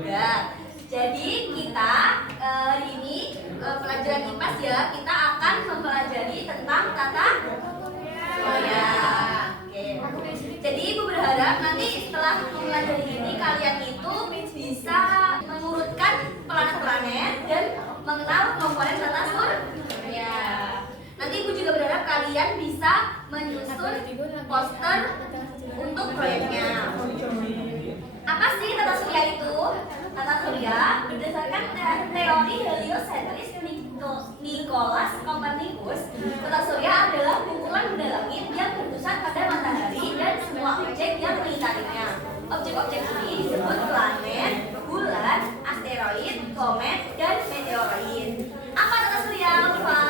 juga. Jadi kita hari ini pelajaran IPAS ya, kita akan mempelajari tentang tata surya. Oke. Jadi Ibu berharap nanti setelah mempelajari ini kalian itu bisa mengurutkan planet-planet dan mengenal komponen tata surya. Nanti Ibu juga berharap kalian bisa menyusun poster untuk proyeknya. Apa sih tata surya itu? Tata surya berdasarkan teori heliocentris Nicholas Copernicus, tata surya adalah kumpulan benda langit yang berpusat pada matahari dan semua objek yang mengitarinya. Objek-objek ini disebut planet, bulan, asteroid, komet, dan meteoroid. Apa tata surya, Lupa?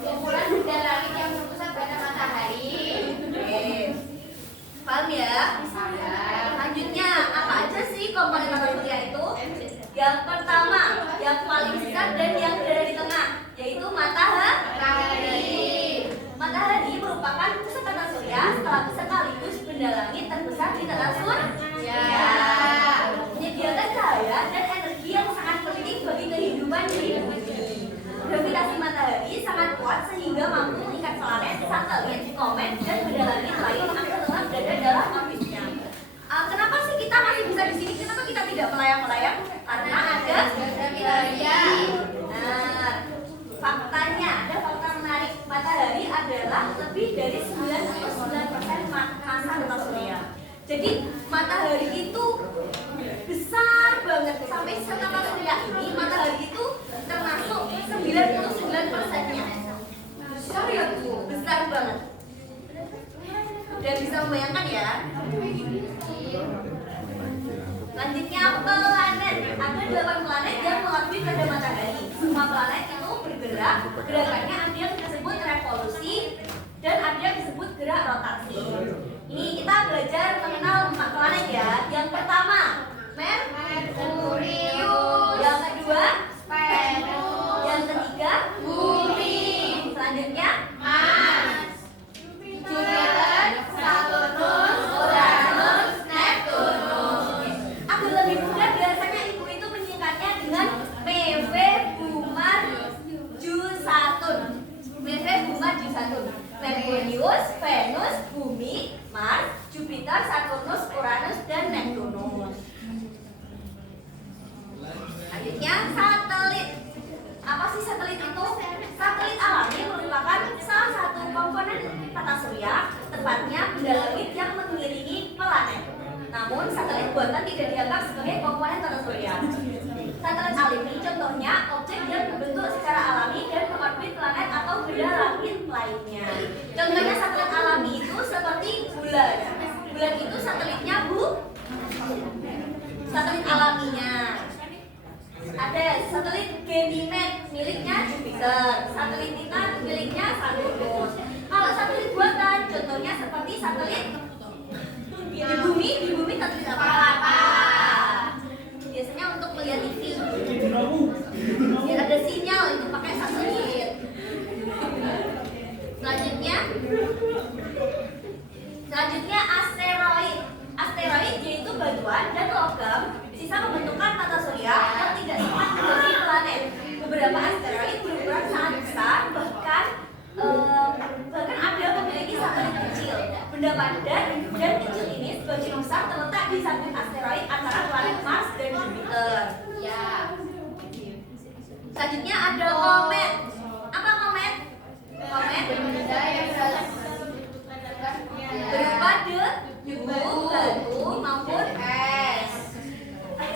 Kumpulan benda langit yang berpusat pada matahari. Oke. Paham ya? Selanjutnya, apa aja sih komponen tata surya itu? Yang pertama, yang paling besar dan yang berada di tengah, yaitu matahari. Matahari merupakan pusat tata surya sekaligus benda langit terbesar di tata surya. Menyediakan cahaya dan energi yang sangat penting bagi kehidupan di bumi. Gravitasi matahari sangat kuat sehingga mampu mengikat planet, satelit, komet, dan benda langit lain agar tetap berada dalam orbitnya. Kenapa sih kita masih bisa di sini? Kenapa kita tidak melayang-layang? Karena ada gravitasi. Nah, faktanya, ada fakta menarik. Matahari adalah lebih dari 99% massa tata surya. Jadi matahari itu besar banget. Sampai tata surya ini matahari itu termasuk 99%-nya. Besar ya Bu? Besar banget. Udah bisa membayangkan ya? Selanjutnya planet. Ada 8 planet yang mengorbit pada matahari. Semua planet itu bergerak. Gerakannya ada yang disebut revolusi dan ada yang disebut gerak rotasi. Ini kita belajar mengenal 4 planet ya. Yang pertama, Merkurius. Yang kedua, Venus. Yang ketiga, Bumi. Selanjutnya, Mars. Jupiter. Saturnus. Uranus. Neptunus. aku lebih mudah biasanya ibu itu menyingkatnya dengan PV Bumar Jusatun. PV Bumar Jusatun. Merkurius, Venus, Bumi, Mars, Jupiter, Saturnus, Uranus, dan Neptunus. Selanjutnya, satelit. Apa sih satelit itu? Satelit alami merupakan salah satu komponen tata surya, tepatnya benda langit yang mengiringi planet. Namun, satelit buatan tidak dianggap sebagai komponen tata surya. Satelit alami contohnya objek yang berbentuk secara alami dan mengorbit planet atau benda langit lainnya. Contohnya satelit alami itu seperti bulan. Bulan itu satelitnya satelit alaminya. Ada satelit Ganymede miliknya Jupiter, satelit Titan miliknya Saturnus. Kalau satelit buatan, contohnya seperti satelit di bumi satelit apa? Biasanya untuk melihat TV. Biar ada sinyal itu pakai satelit. Selanjutnya asteroid. Asteroid yaitu batuan dan logam sisa pembentukan tata surya yang tidak sempat menjadi planet. Beberapa asteroid berukuran sangat besar, bahkan ada memiliki satelit kecil. Benda padat dan kecil ini sebagian besar terletak di samping asteroid antara planet Mars dan Jupiter. Ya. Selanjutnya ada komet. Apa komet? Komet Benda yang berupa debu, batu maupun es.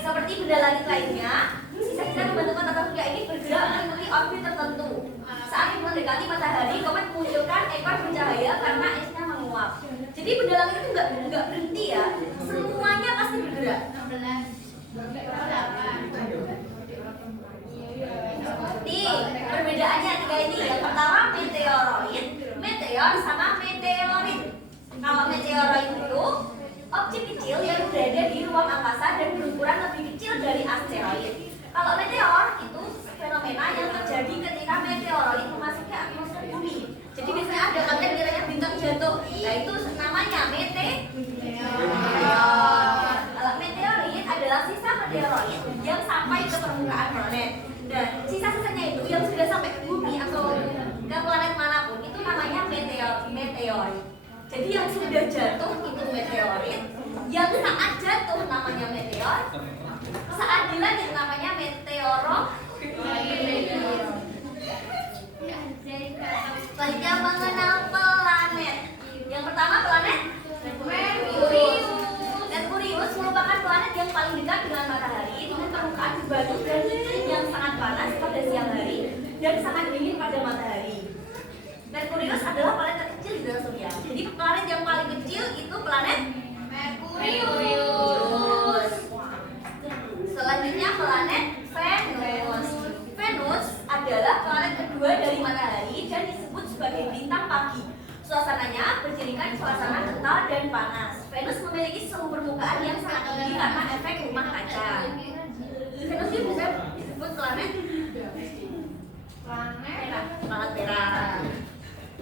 Seperti benda langit lainnya, sisa-sisa pembentukan tata surya ini bergerak mengikuti orbit tertentu. Saat mendekati matahari, komet memunculkan ekor bercahaya karena esnya menguap. Jadi benda langit itu nggak berhenti ya, semuanya pasti bergerak. Nih, perbedaannya tiga ini. Yang pertama meteoroid, meteor sama meteorit. Kalau meteoroid itu objek kecil yang berada di ruang angkasa dan berukuran lebih kecil dari asteroid. Kalau meteor itu fenomena yang terjadi ketika meteoroid memasuki atmosfer bumi. Jadi biasanya ada konten kiranya bintang jatuh. Nah itu namanya meteor. Kalau meteorit adalah sisa meteoroid yang sampai ke permukaan planet. Dan sisa-sisanya itu yang sudah sampai ke bumi atau ke planet manapun itu namanya meteoroid. Jadi yang sudah jatuh itu meteorit, yang saat jatuh namanya meteor, saat di langit namanya meteoroid. Selanjutnya mengenal planet. Yang pertama planet Merkurius. Merkurius merupakan planet yang paling dekat dengan matahari dengan permukaan berbatu dan iklim yang sangat panas pada siang hari dan sangat dingin pada matahari. Merkurius adalah planet terkecil di dalam surya. Jadi planet yang paling kecil itu planet Merkurius. Selanjutnya planet Venus. Venus adalah planet kedua dari matahari dan disebut sebagai bintang pagi. Suasananya berjadikan suasana kental dan panas. Venus memiliki suhu permukaan yang sangat tinggi karena efek rumah kaca. Venus ini bisa disebut planet merah.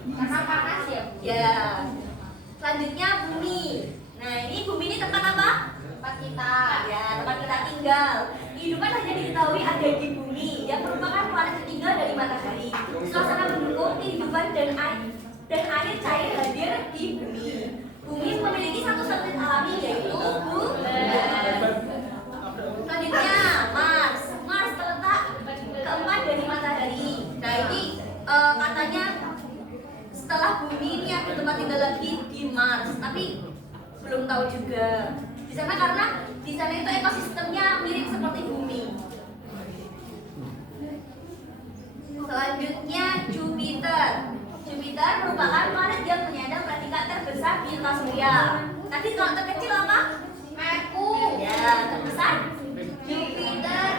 Karena panas ya. Ya. Selanjutnya bumi. Nah, ini bumi ini tempat apa? Tempat kita. Ya, tempat kita tinggal. Kehidupan hanya diketahui ada di bumi yang merupakan planet ketiga dari matahari. Suasana mendukung kehidupan dan air cair hadir di bumi. Bumi memiliki satu satelit alami yaitu bulan. Selanjutnya Mars. Mars terletak keempat dari matahari. Nah ini katanya setelah bumi ini ada tempat tinggal lagi di Mars, tapi belum tahu juga. Di sana karena di sana itu ekosistemnya mirip seperti bumi. Selanjutnya Jupiter. Jupiter merupakan planet yang penyandang predikat terbesar di atas surya. Tadi kalau terkecil apa? Merkurius. Ya, terbesar Jupiter.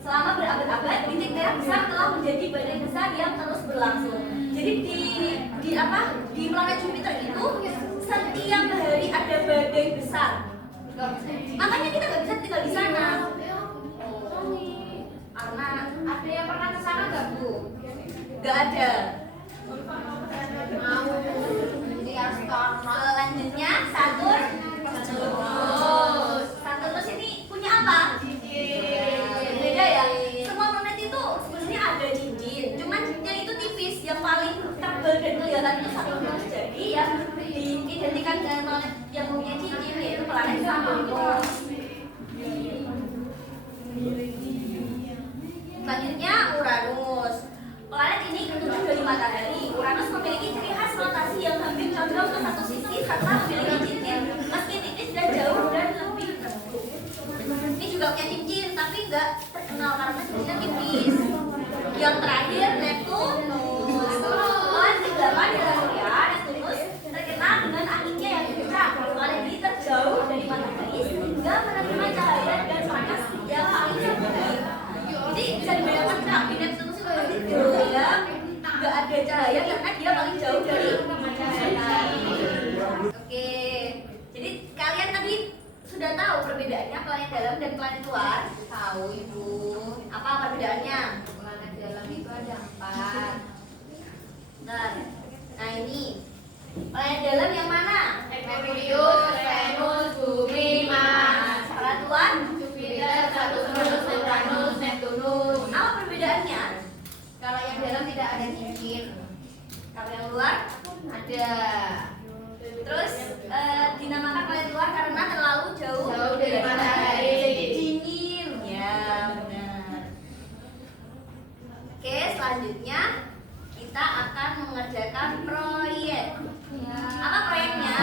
Selama berabad-abad, bintik merah besar telah menjadi badai besar yang terus berlangsung. Jadi di planet Jupiter itu setiap hari ada badai besar. Makanya kita nggak bisa tinggal di sana. Karena Ada yang pernah ke sana nggak, Bu? nggak ada. Mau. Jadi harus karena. Selanjutnya Saturnus. Saturnus ini punya apa? Beda ya. Semua planet itu sebenarnya ada cincin, cuman cincinnya itu tipis. Yang paling tebal dan kelihatan itu Saturnus. Jadi yang diidentikan dengan planet yang punya cincin yaitu planet Saturnus. Selanjutnya Uranus. Planet ini ketujuh dari matahari. Uranus memiliki ciri khas rotasi yang hampir condong ke satu sisi serta memiliki cincin meski tipis dan jauh dan lebih tertutup. Ini juga punya cincin tapi nggak terkenal karena cincinnya tipis. Yang terakhir Neptunus. Planet ke-8 dari surya, Neptunus terkenal dengan anginnya yang kencang. Planet ini terjauh dari matahari sehingga menerima cahaya dan panas yang paling sedikit. Jadi bisa dibayangkan Kak, di Neptunus itu pasti ya nggak ada cahaya karena dia paling jauh dari matahari. Oke, jadi kalian tadi sudah tahu perbedaannya planet dalam dan planet luar? Tahu, Ibu. Apa perbedaannya? Planet dalam itu ada 4. Nah ini planet dalam yang mana? Merkurius, Venus, Bumi, Mars. Planet luar? Jupiter, Saturnus, Uranus, Neptunus. Apa perbedaannya? Kalau yang dalam tidak ada cincin. Kalau yang luar? Ada. Terus dinamakan planet luar karena terlalu jauh Dari matahari. jadi dingin. Ya benar. Oke, selanjutnya kita akan mengerjakan proyek. Apa proyeknya?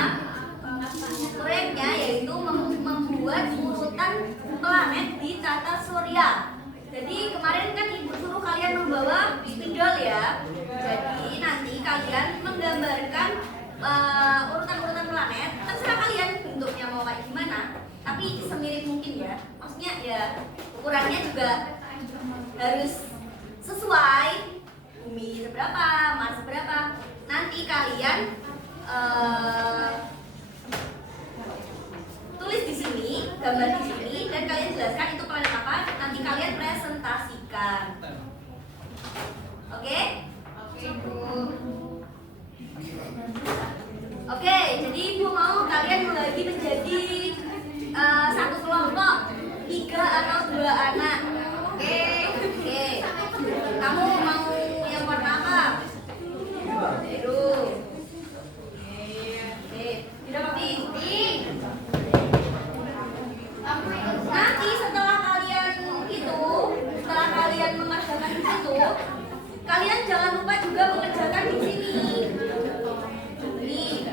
Proyeknya yaitu membuat urutan planet di tata surya. Jadi kemarin kan ibu suruh kalian membawa spidol ya. Jadi nanti kalian menggambarkan urutan-urutan planet. Terserah kalian bentuknya mau kayak gimana, tapi semirip mungkin ya. Maksudnya ya ukurannya juga harus sesuai. Bumi seberapa, Mars seberapa. Nanti kalian tulis di sini, gambar di sini, dan kalian jelaskan itu planet apa. Nanti kalian presentasikan. Oke? Oke, Bu. Oke, jadi ibu mau kalian membagi menjadi satu kelompok. Nanti setelah kalian mengerjakan di situ, kalian jangan lupa juga mengerjakan di sini. Nih,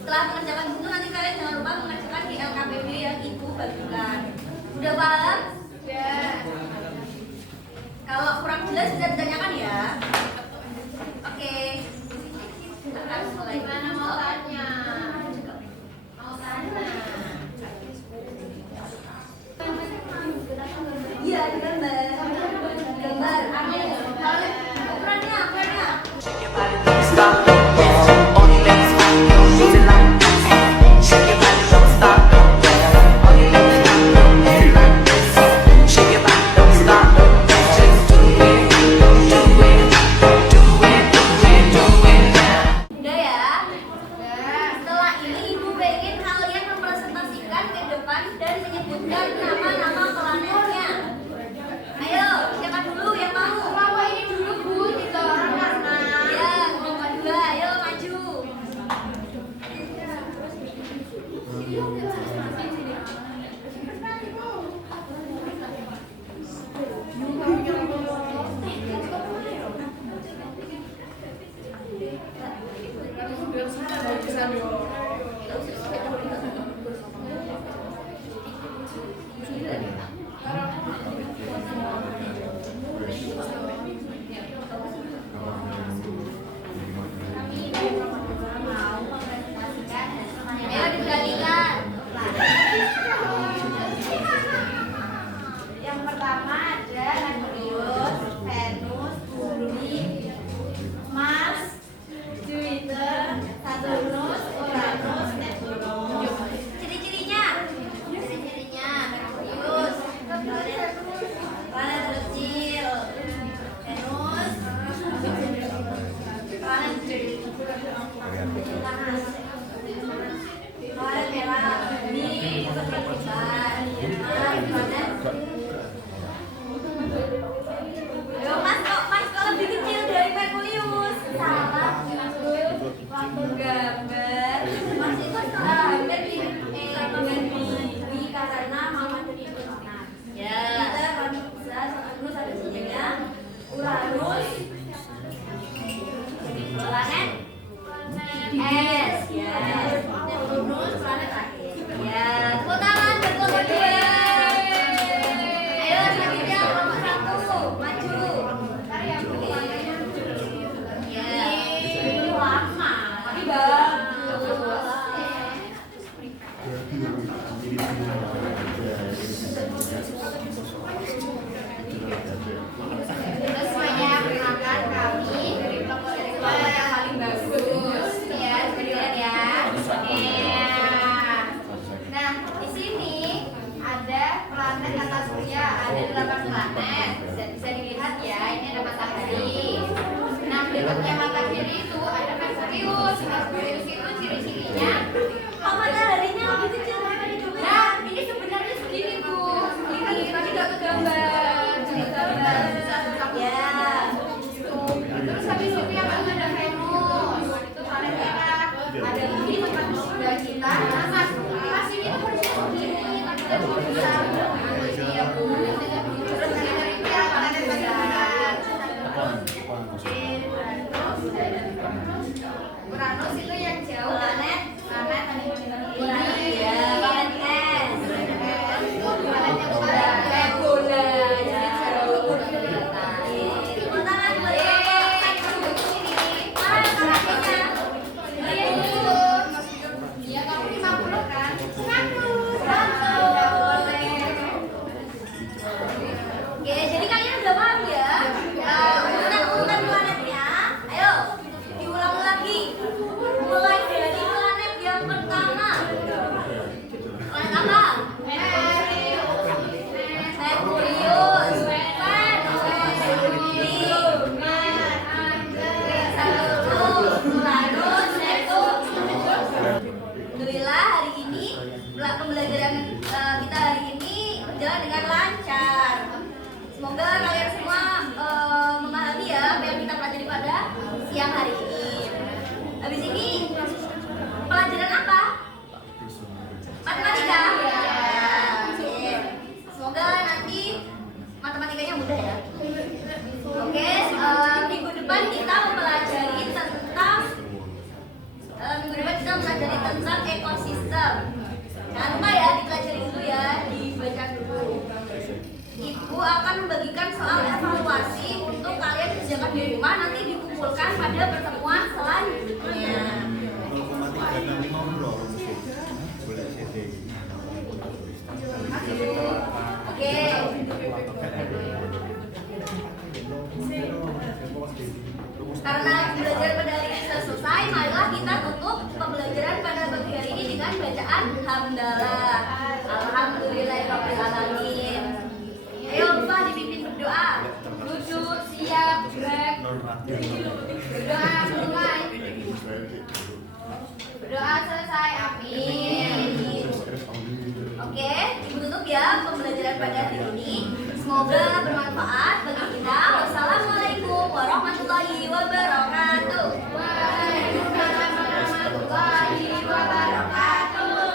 setelah mengerjakan itu nanti kalian jangan lupa mengerjakan di LKPB yang ibu bagikan. Udah paham? Ya. Kalau kurang jelas bisa ditanyakan ya. Oke. Akan mulai. Gimana mau tanya? Mau tanya? Iya, gambar. Gambar. Anu. Ukurannya. Shake your body, don't stop. Only ladies find your music like this. Shake your body, don't stop. Only ladies find your music like this. Shake your body, don't stop. Just do it, do it, do it, do it, do it now. Udah ya. Ya. Setelah ini ibu pengen kalian mempresentasikan ke depan dan menyebutkan nama-nama planetnya. Ayo, siapa dulu yang mau? Bawa ini dulu Bu, 3 orang karena. Ya, nomor 2, ayo maju. Ayo diperhatikan. Yang pertama ada Merkurius, Venus, Bumi, Mars, Jupiter, Saturnus, Uranus, Neptunus. Ciri-cirinya. Merkurius, planet kecil. Venus, planet gede. Planet merah. Bumi, planet besar. Planet. Ayo Mas kok lebih kecil dari Merkurius? Salah. Waktu gambar. Mas itu gambar di Bumi karena mama dari Vietnam. Ya. Kita planet besar, Saturnus ada sininya. Uranus. Planet S. Ya. Neptunus planet terakhir. Ya. Tepuk tangan buat nomor 2. Ayo selanjutnya nomor 1. Maju. Ya. Ini lama, tapi bagus. Terus semuanya perkenalkan kami dari kelompok yang paling bagus. Ya, coba dilihat ya. Iya. Nah, di sini ada planet atas surya, ada 8 planet. Bisa dilihat ya, ini ada matahari. Nah, dekatnya matahari itu ada Merkurius. Merkurius itu ciri-cirinya. Oh, mataharinya lebih kecil daripada Bumi. Nah, ini sebenarnya segini Bu, segini, tapi nggak kegambar. Ya. Terus habis itu yang kedua ada Venus, itu planet merah. Ada bumi tempat sebelah kita. Nah, Mas ini tuh harusnya segini, tapi nggak mau besar. Iya Bu. Terus dari itu yang planet besar. Uranus itu yang jauh. Planet Uranus ya, planet S. itu planet yang besar. Kayak bola, jadi jauh. Tepuk tangan buat kelompok 1. Mana karakternya? Iya, kamu 50 kan? 100. Oke, jadi kalian udah paham ya? Urutan planetnya. Ayo, diulang lagi. Mulai dari mempelajari tentang ekosistem. Jangan lupa ya dipelajari dulu ya, dibaca dulu. Ibu akan membagikan soal evaluasi untuk kalian kerjakan di rumah, nanti dikumpulkan pada pertemuan selanjutnya. Oke. Karena belajar pada hari ini sudah selesai, marilah kita tutup pembelajaran pada pagi hari ini dengan bacaan hamdalah. Alhamdulillahirabbil alamin. Ayo lupa dipimpin berdoa. Duduk, siap, gerak. Berdoa mulai. Berdoa selesai, amin. Oke, ibu tutup ya pembelajaran pada hari ini. Semoga bermanfaat bagi kita. Wassalamualaikum warahmatullahi wabarakatuh. Waalaikumsalam warahmatullahi wabarakatuh.